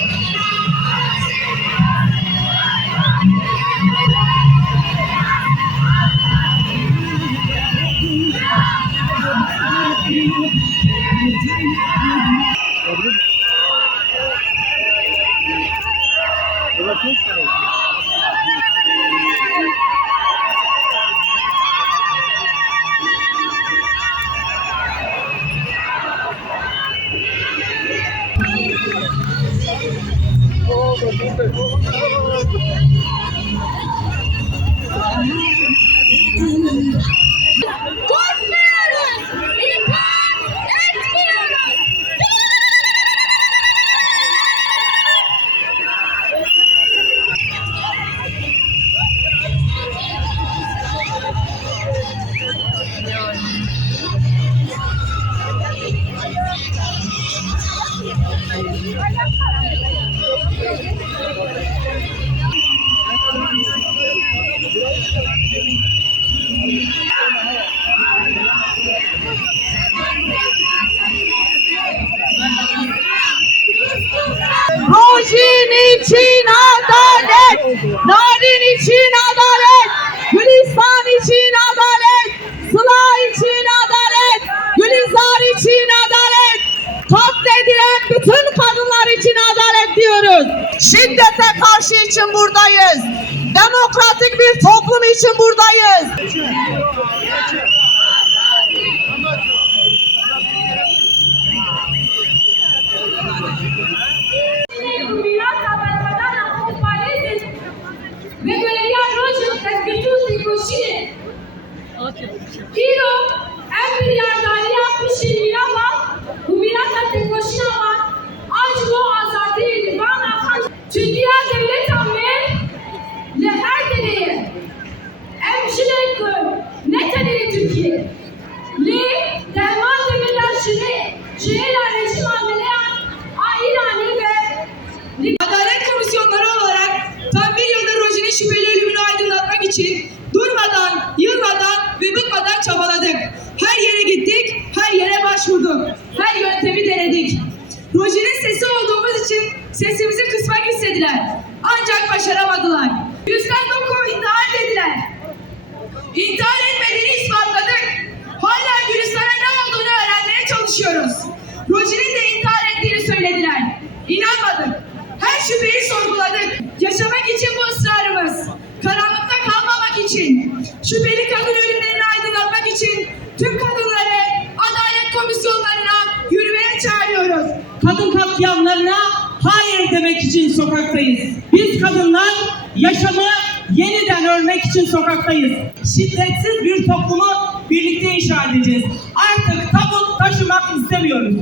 Obrigado. Thank you. Rojini Chinada, Narini Chinada. Tiro en bir yerden yapmış bir ama bu mirat atekoşin ama Adalet komisyonları olarak tam bir yıldır Roji'nin şüpheli ölümünü aydınlatmak için durmadan, yılmadan ve bıkmadan çabaladık. Her yere gittik, her yere başvurduk. Her yöntemi denedik. Roji'nin sesi olduğumuz için sesimizi kısmak istediler. Ancak başaramadılar. Yüzden doku intihar dediler. İntihar etmediğini çalışıyoruz. Roji'nin de intihar ettiğini söylediler. İnanmadık. Her şüpheyi sorguladık. Yaşamak için bu ısrarımız. Karanlıkta kalmamak için. Şüpheli kadın ölümlerini aydınlatmak için tüm kadınları adalet komisyonlarına yürümeye çağırıyoruz. kadın katliamlarına hayır demek için sokaktayız. Biz kadınlar yaşamı yeniden örmek için sokaktayız. Şiddetsiz bir toplumu birlikte inşa edeceğiz. Artık tabut taşımak istemiyoruz.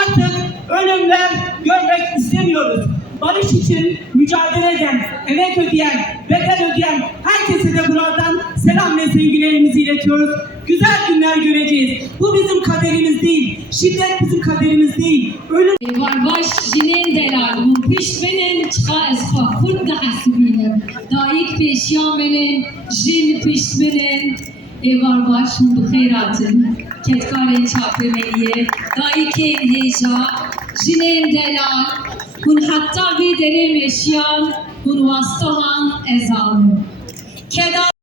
Artık ölümler görmek istemiyoruz. Barış için mücadele eden, emek ödeyen, bedel ödeyen herkese de buradan selam ve sevgilerimizi iletiyoruz. Güzel günler göreceğiz. Bu bizim kaderimiz değil. Şiddet bizim kaderimiz değil. Ölüm Varbaş jinin delal mun piş binin çıka ez xwa xurt da hasibinim. Dayık peşyamenin jin piş varbaş mun bu kheyratın. Ketkarên çapemeliye. Dayıkên heja. Jinên delal. Hun hatta vê derê meşyan. Hun wastohan ezalim. Keda